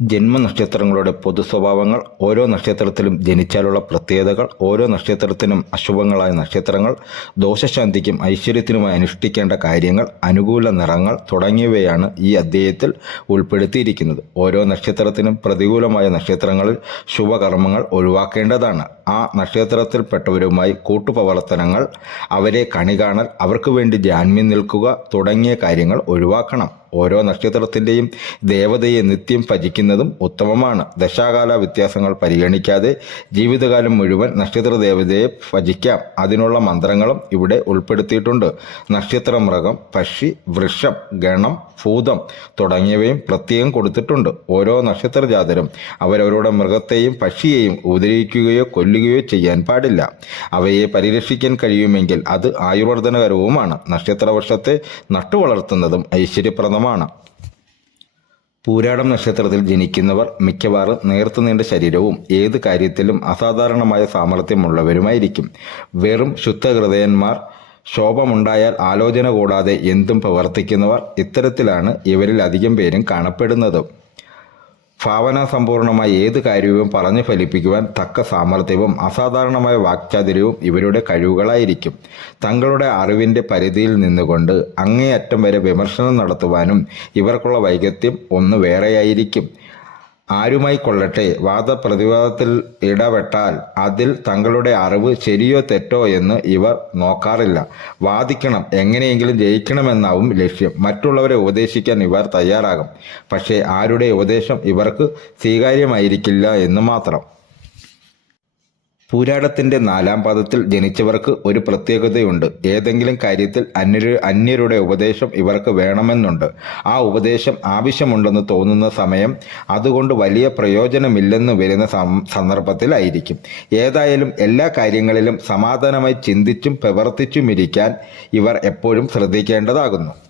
ജന്മനക്ഷത്രങ്ങളുടെ പൊതു സ്വഭാവങ്ങൾ ഓരോ നക്ഷത്രത്തിലും ജനിച്ചാലുള്ള പ്രത്യേകതകൾ ഓരോ നക്ഷത്രത്തിനും അശുഭങ്ങളായ നക്ഷത്രങ്ങൾ ദോഷശാന്തിക്കും ഐശ്വര്യത്തിനുമായി അനുഷ്ഠിക്കേണ്ട കാര്യങ്ങൾ അനുകൂല നിറങ്ങൾ തുടങ്ങിയവയാണ് ഈ അധ്യായത്തിൽ ഉൾപ്പെടുത്തിയിരിക്കുന്നത്. ഓരോ നക്ഷത്രത്തിനും പ്രതികൂലമായ നക്ഷത്രങ്ങളിൽ ശുഭകർമ്മങ്ങൾ ഒഴിവാക്കേണ്ടതാണ്. ആ നക്ഷത്രത്തിൽപ്പെട്ടവരുമായി കൂട്ടുപ്രവർത്തനങ്ങൾ അവരെ കണി കാണൽ അവർക്ക് വേണ്ടി ജാമ്യം നിൽക്കുക തുടങ്ങിയ കാര്യങ്ങൾ ഒഴിവാക്കണം. ഓരോ നക്ഷത്രത്തിന്റെയും ദേവതയെ നിത്യം ഭജിക്കുന്നതും ഉത്തമമാണ്. ദശാകാല വ്യത്യാസങ്ങൾ പരിഗണിക്കാതെ ജീവിതകാലം മുഴുവൻ നക്ഷത്ര ദേവതയെ ഭജിക്കാം. അതിനുള്ള മന്ത്രങ്ങളും ഇവിടെ ഉൾപ്പെടുത്തിയിട്ടുണ്ട്. നക്ഷത്ര മൃഗം പക്ഷി വൃക്ഷം ഗണം ഭൂതം തുടങ്ങിയവയും പ്രത്യേകം കൊടുത്തിട്ടുണ്ട്. ഓരോ നക്ഷത്ര ജാതരും അവരവരുടെ മൃഗത്തെയും പക്ഷിയെയും ഉപദ്രവിക്കുകയോ കൊല്ലുകയോ ചെയ്യാൻ പാടില്ല. അവയെ പരിരക്ഷിക്കാൻ കഴിയുമെങ്കിൽ അത് ആയുർവർദ്ധനകരവുമാണ്. നക്ഷത്രവർഷത്തെ നട്ടുവളർത്തുന്നതും ഐശ്വര്യപ്രദമാണ്. പൂരാടം നക്ഷത്രത്തിൽ ജനിക്കുന്നവർ മിക്കവാറും നേർത്തു നീണ്ട ശരീരവും ഏത് കാര്യത്തിലും അസാധാരണമായ സാമർഥ്യമുള്ളവരുമായിരിക്കും. വെറും ശുദ്ധഹൃദയന്മാർ ശോഭമുണ്ടായാൽ ആലോചന കൂടാതെ എന്തും പ്രവർത്തിക്കുന്നവർ ഇത്തരത്തിലാണ് ഇവരിൽ അധികം പേരും കാണപ്പെടുന്നത്. ഭാവനാസമ്പൂർണമായ ഏത് കാര്യവും പറഞ്ഞു ഫലിപ്പിക്കുവാൻ തക്ക സാമർഥ്യവും അസാധാരണമായ വാക്ചാതുര്യവും ഇവരുടെ കഴിവുകളായിരിക്കും. തങ്ങളുടെ അറിവിന്റെ പരിധിയിൽ നിന്നുകൊണ്ട് അങ്ങേയറ്റം വരെ വിമർശനം നടത്തുവാനും ഇവർക്കുള്ള വൈകത്യം ഒന്ന് വേറെയായിരിക്കും. ആരുമായി കൊള്ളട്ടെ? വാദപ്രതിവാദത്തിൽ ഇടപെട്ടാൽ അതിൽ തങ്ങളുടെ അറിവ് ശരിയോ തെറ്റോ എന്ന് ഇവർ നോക്കാറില്ല. വാദിക്കണം എങ്ങനെയെങ്കിലും ജയിക്കണമെന്നാവും ലക്ഷ്യം. മറ്റുള്ളവരെ ഉപദേശിക്കാൻ ഇവർ തയ്യാറാകും. പക്ഷേ ആരുടെ ഉപദേശം ഇവർക്ക് സ്വീകാര്യമായിരിക്കില്ല എന്ന് മാത്രം. പൂരാടത്തിന്റെ നാലാം പാദത്തിൽ ജനിച്ചവർക്ക് ഒരു പ്രത്യേകതയുണ്ട്. ഏതെങ്കിലും കാര്യത്തിൽ അന്യരു അന്യരുടെ ഉപദേശം ഇവർക്ക് വേണമെന്നുണ്ട്. ആ ഉപദേശം ആവശ്യമുണ്ടെന്ന് തോന്നുന്ന സമയം അതുകൊണ്ട് വലിയ പ്രയോജനമില്ലെന്ന് വരുന്ന സന്ദർഭത്തിലായിരിക്കും. ഏതായാലും എല്ലാ കാര്യങ്ങളിലും സമാധാനമായി ചിന്തിച്ചും പ്രവർത്തിച്ചുമിരിക്കാൻ ഇവർ എപ്പോഴും ശ്രദ്ധിക്കേണ്ടതാകുന്നു.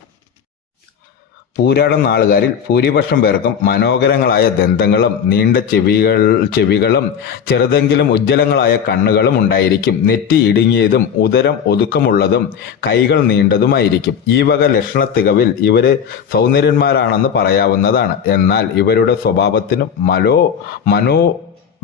പൂരാടം നാളുകാരിൽ ഭൂരിപക്ഷം പേർക്കും മനോഹരങ്ങളായ ദന്തങ്ങളും നീണ്ട ചെവികൾ ചെവികളും ചെറുതെങ്കിലും ഉജ്ജ്വലങ്ങളായ കണ്ണുകളും ഉണ്ടായിരിക്കും. നെറ്റി ഇടുങ്ങിയതും ഉദരം ഒതുക്കമുള്ളതും കൈകൾ നീണ്ടതുമായിരിക്കും. ഈ വക ലക്ഷണ തികവിൽ ഇവർ സൗന്ദര്യന്മാരാണെന്ന് പറയാവുന്നതാണ്. എന്നാൽ ഇവരുടെ സ്വഭാവത്തിനും മലോ മനോ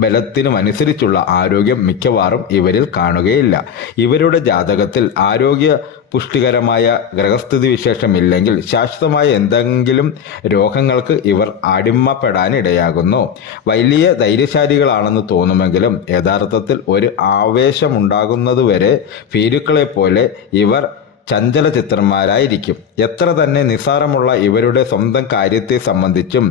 ബലത്തിനും അനുസരിച്ചുള്ള ആരോഗ്യം മിക്കവാറും ഇവരിൽ കാണുകയില്ല. ഇവരുടെ ജാതകത്തിൽ ആരോഗ്യ പുഷ്ടികരമായ ഗ്രഹസ്ഥിതി വിശേഷമില്ലെങ്കിൽ ശാശ്വതമായ എന്തെങ്കിലും രോഗങ്ങൾക്ക് ഇവർ അടിമപ്പെടാനിടയാകുന്നു. വലിയ ധൈര്യശാലികളാണെന്ന് തോന്നുമെങ്കിലും യഥാർത്ഥത്തിൽ ഒരു ആവേശമുണ്ടാകുന്നതുവരെ ഭീരുക്കളെ പോലെ ഇവർ ചഞ്ചല ചിത്രന്മാരായിരിക്കും എത്ര തന്നെ നിസ്സാരമുള്ള ഇവരുടെ സ്വന്തം കാര്യത്തെ സംബന്ധിച്ചും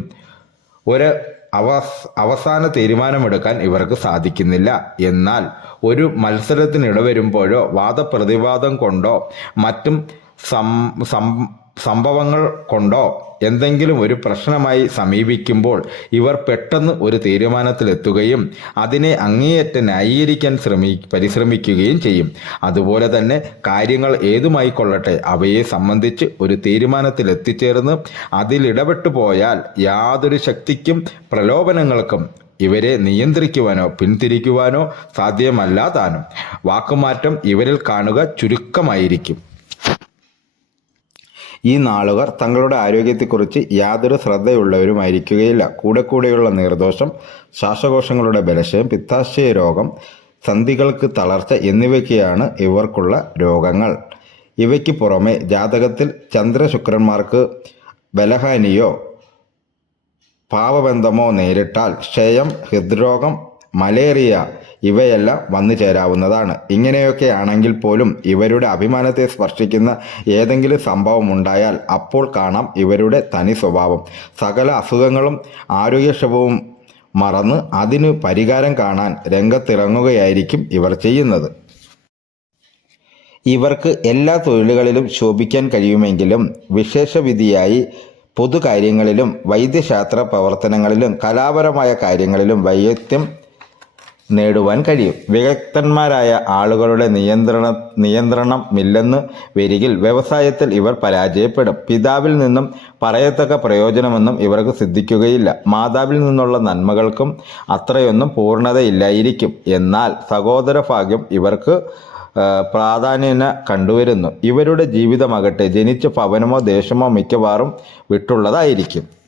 ഒരു അവസ് അവസാന തീരുമാനമെടുക്കാൻ ഇവർക്ക് സാധിക്കുന്നില്ല. എന്നാൽ ഒരു മത്സരത്തിനിടവരുമ്പോഴോ വാദപ്രതിവാദം കൊണ്ടോ മറ്റും സം സംഭവങ്ങൾ കൊണ്ടോ എന്തെങ്കിലും ഒരു പ്രശ്നമായി സമീപിക്കുമ്പോൾ ഇവർ പെട്ടെന്ന് ഒരു തീരുമാനത്തിലെത്തുകയും അതിനെ അങ്ങേയറ്റം ന്യായീകരിക്കാൻ ശ്രമി പരിശ്രമിക്കുകയും ചെയ്യും. അതുപോലെ തന്നെ കാര്യങ്ങൾ ഏതുമായി കൊള്ളട്ടെ അവയെ സംബന്ധിച്ച് ഒരു തീരുമാനത്തിലെത്തിച്ചേർന്ന് അതിലിടപെട്ടു പോയാൽ യാതൊരു ശക്തിക്കും പ്രലോഭനങ്ങൾക്കും ഇവരെ നിയന്ത്രിക്കുവാനോ പിന്തിരിക്കുവാനോ സാധ്യമല്ല താനും വാക്കുമാറ്റം ഇവരിൽ കാണുക ചുരുക്കമായിരിക്കും. ഈ നാളുകാർ തങ്ങളുടെ ആരോഗ്യത്തെക്കുറിച്ച് യാതൊരു ശ്രദ്ധയുള്ളവരുമായിരിക്കുകയില്ല. കൂടെ കൂടെയുള്ള നീർദോഷം ശ്വാസകോശങ്ങളുടെ ബലശയം പിത്താശയ രോഗം സന്ധികൾക്ക് തളർച്ച എന്നിവയ്ക്കാണ് ഇവർക്കുള്ള രോഗങ്ങൾ. ഇവയ്ക്ക് പുറമെ ജാതകത്തിൽ ചന്ദ്രശുക്രന്മാർക്ക് ബലഹാനിയോ പാവബന്ധമോ നേരിട്ടാൽ ക്ഷയം ഹൃദ്രോഗം മലേറിയ ഇവയെല്ലാം വന്നു ചേരാവുന്നതാണ്. ഇങ്ങനെയൊക്കെ ആണെങ്കിൽ പോലും ഇവരുടെ അഭിമാനത്തെ സ്പർശിക്കുന്ന ഏതെങ്കിലും സംഭവം ഉണ്ടായാൽ അപ്പോൾ കാണാം ഇവരുടെ തനി സ്വഭാവം. സകല അസുഖങ്ങളും ആരോഗ്യക്ഷമവും മറന്ന് അതിന് പരിഹാരം കാണാൻ രംഗത്തിറങ്ങുകയായിരിക്കും ഇവർ ചെയ്യുന്നത്. ഇവർക്ക് എല്ലാ തൊഴിലുകളിലും ശോഭിക്കാൻ കഴിയുമെങ്കിലും വിശേഷവിധിയായി പൊതുകാര്യങ്ങളിലും വൈദ്യശാസ്ത്ര പ്രവർത്തനങ്ങളിലും കലാപരമായ കാര്യങ്ങളിലും വൈദഗ്ധ്യം നേടുവാൻ കഴിയും. വിദഗ്ധന്മാരായ ആളുകളുടെ നിയന്ത്രണ നിയന്ത്രണമില്ലെന്ന് വരികിൽ വ്യവസായത്തിൽ ഇവർ പരാജയപ്പെടും. പിതാവിൽ നിന്നും പറയത്തക്ക പ്രയോജനമൊന്നും ഇവർക്ക് സിദ്ധിക്കുകയില്ല. മാതാവിൽ നിന്നുള്ള നന്മകൾക്കും അത്രയൊന്നും പൂർണതയില്ലായിരിക്കും. എന്നാൽ സഹോദര ഭാഗ്യം ഇവർക്ക് പ്രാധാന്യന കണ്ടുവരുന്നു. ഇവരുടെ ജീവിതമാകട്ടെ ജനിച്ച ഭവനമോ ദേശമോ മിക്കവാറും വിട്ടുള്ളതായിരിക്കും.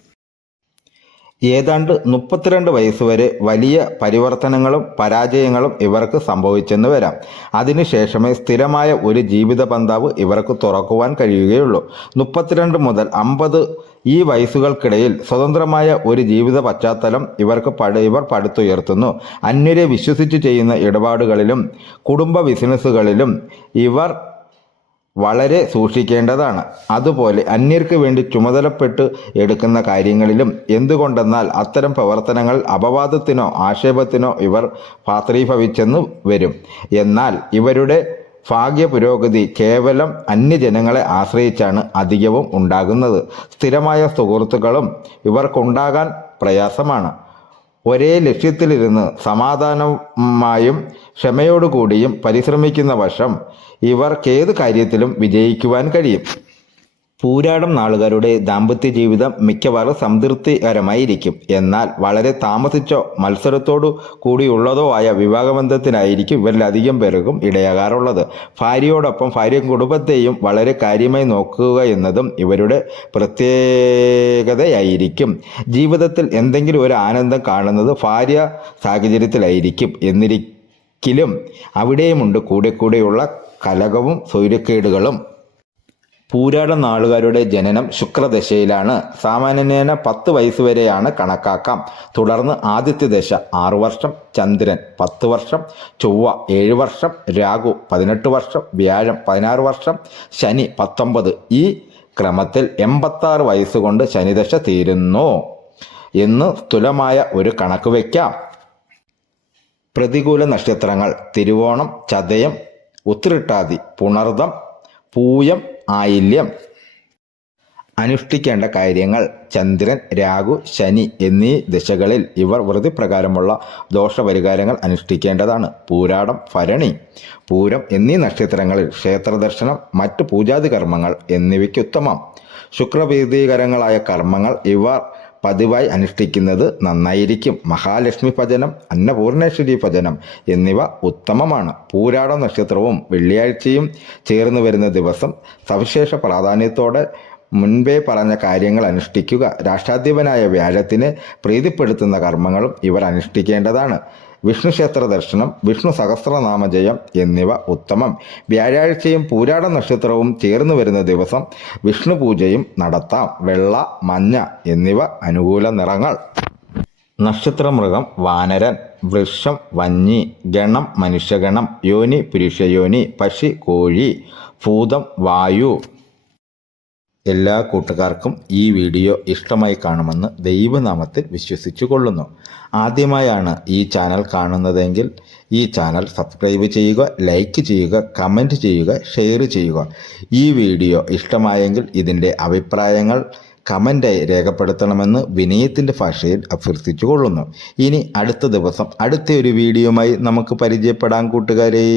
ഏതാണ്ട് മുപ്പത്തിരണ്ട് വയസ്സുവരെ വലിയ പരിവർത്തനങ്ങളും പരാജയങ്ങളും ഇവർക്ക് സംഭവിച്ചെന്ന് വരാം. അതിനുശേഷമേ സ്ഥിരമായ ഒരു ജീവിത പന്താവ് ഇവർക്ക് തുറക്കുവാൻ കഴിയുകയുള്ളൂ. മുപ്പത്തിരണ്ട് മുതൽ അമ്പത് ഈ വയസ്സുകൾക്കിടയിൽ സ്വതന്ത്രമായ ഒരു ജീവിത പശ്ചാത്തലം ഇവർക്ക് പട ഇവർ പടുത്തുയർത്തുന്നു. അന്യരെ വിശ്വസിച്ച് ചെയ്യുന്ന ഇടപാടുകളിലും കുടുംബ ബിസിനസ്സുകളിലും ഇവർ വളരെ സൂക്ഷിക്കേണ്ടതാണ്. അതുപോലെ അന്യർക്ക് വേണ്ടി ചുമതലപ്പെട്ട് എടുക്കുന്ന കാര്യങ്ങളിലും എന്തുകൊണ്ടെന്നാൽ അത്തരം പ്രവർത്തനങ്ങൾ അപവാദത്തിനോ ആക്ഷേപത്തിനോ ഇവർ പാത്രീഭവിച്ചെന്ന് വരും. എന്നാൽ ഇവരുടെ ഭാഗ്യ പുരോഗതി കേവലം അന്യജനങ്ങളെ ആശ്രയിച്ചാണ് അധികവും ഉണ്ടാകുന്നത്. സ്ഥിരമായ സുഹൃത്തുക്കളും ഇവർക്കുണ്ടാകാൻ പ്രയാസമാണ്. ഒരേ ലക്ഷ്യത്തിലിരുന്ന് സമാധാനമായും ക്ഷമയോടുകൂടിയും പരിശ്രമിക്കുന്ന വശം ഇവർക്കേത് കാര്യത്തിലും വിജയിക്കുവാൻ കഴിയും. പൂരാടം നാളുകാരുടെ ദാമ്പത്യ ജീവിതം മിക്കവാറും സംതൃപ്തികരമായിരിക്കും. എന്നാൽ വളരെ താമസിച്ചോ മത്സരത്തോടു കൂടിയുള്ളതോ ആയ വിവാഹബന്ധത്തിനായിരിക്കും ഇവരിലധികം പേർക്കും ഇടയാകാറുള്ളത്. ഭാര്യയോടൊപ്പം ഭാര്യ കുടുംബത്തെയും വളരെ കാര്യമായി നോക്കുക എന്നതും ഇവരുടെ പ്രത്യേകതയായിരിക്കും. ജീവിതത്തിൽ എന്തെങ്കിലും ഒരു ആനന്ദം കാണുന്നത് ഭാര്യ സാഹചര്യത്തിലായിരിക്കും എന്നിരിക്കലും അവിടെയുമുണ്ട് കൂടെ കൂടെയുള്ള കലകവും സൗര്യക്കേടുകളും പൂരാട നാളുകാരുടെ ജനനം ശുക്രദശയിലാണ്. സാമാന്യേന പത്ത് വയസ്സ് വരെയാണ് കണക്കാക്കാം. തുടർന്ന് ആദിത്യ ദശ ആറു വർഷം ചന്ദ്രൻ പത്ത് വർഷം ചൊവ്വ ഏഴ് വർഷം രാഹു പതിനെട്ട് വർഷം വ്യാഴം പതിനാറ് വർഷം ശനി പത്തൊമ്പത്. ഈ ക്രമത്തിൽ എൺപത്താറ് വയസ്സുകൊണ്ട് ശനിദശ തീരുന്നു എന്ന് സ്ഥൂലമായ ഒരു കണക്ക് വയ്ക്കാം പ്രതികൂല നക്ഷത്രങ്ങൾ തിരുവോണം ചതയം ഉത്തിരിട്ടാതി പുണർദം പൂയം ആയില്യം. അനുഷ്ഠിക്കേണ്ട കാര്യങ്ങൾ ചന്ദ്രൻ രാഹു ശനി എന്നീ ദിശകളിൽ ഇവർ വൃതിപ്രകാരമുള്ള ദോഷപരിഹാരങ്ങൾ അനുഷ്ഠിക്കേണ്ടതാണ്. പൂരാടം ഭരണി പൂരം എന്നീ നക്ഷത്രങ്ങളിൽ ക്ഷേത്രദർശനം മറ്റു പൂജാതി കർമ്മങ്ങൾ എന്നിവയ്ക്കുത്തമം ശുക്രപ്രീതികരങ്ങളായ കർമ്മങ്ങൾ ഇവർ പതിവായി അനുഷ്ഠിക്കുന്നത് നന്നായിരിക്കും. മഹാലക്ഷ്മി ഭജനം അന്നപൂർണേശ്വരി ഭജനം എന്നിവ ഉത്തമമാണ്. പൂരാട നക്ഷത്രവും വെള്ളിയാഴ്ചയും ചേർന്ന് വരുന്ന ദിവസം സവിശേഷ പ്രാധാന്യത്തോടെ മുൻപേ പറഞ്ഞ കാര്യങ്ങൾ അനുഷ്ഠിക്കുക. രാഷ്ട്രാധിപനായ വ്യാഴത്തിന് പ്രീതിപ്പെടുത്തുന്ന കർമ്മങ്ങളും ഇവർ അനുഷ്ഠിക്കേണ്ടതാണ്. വിഷ്ണു ക്ഷേത്ര ദർശനം വിഷ്ണു സഹസ്രനാമജയം എന്നിവ ഉത്തമം. വ്യാഴാഴ്ചയും പൂരാട നക്ഷത്രവും ചേർന്ന് വരുന്ന ദിവസം വിഷ്ണു പൂജയും നടത്താം. വെള്ള മഞ്ഞ എന്നിവ അനുകൂല നിറങ്ങൾ. നക്ഷത്രമൃഗം വാനരൻ വൃക്ഷം വഞ്ഞി ഗണം മനുഷ്യഗണം യോനി പുരുഷയോനി പശി കോഴി ഭൂതം വായു. എല്ലാ കൂട്ടുകാർക്കും ഈ വീഡിയോ ഇഷ്ടമായി കാണുമെന്ന് ദൈവനാമത്തിൽ വിശ്വസിച്ചു കൊള്ളുന്നു ആദ്യമായാണ് ഈ ചാനൽ കാണുന്നതെങ്കിൽ ഈ ചാനൽ സബ്സ്ക്രൈബ് ചെയ്യുക ലൈക്ക് ചെയ്യുക കമന്റ് ചെയ്യുക ഷെയർ ചെയ്യുക. ഈ വീഡിയോ ഇഷ്ടമായെങ്കിൽ ഇതിന്റെ അഭിപ്രായങ്ങൾ കമന്റായി രേഖപ്പെടുത്തണമെന്ന് വിനയത്തിന്റെ ഭാഷയിൽ അഭ്യർത്ഥിച്ചു കൊള്ളുന്നു ഇനി അടുത്ത ദിവസം അടുത്ത ഒരു വീഡിയോയുമായി നമുക്ക് പരിചയപ്പെടാൻ കൂട്ടുകാരേ.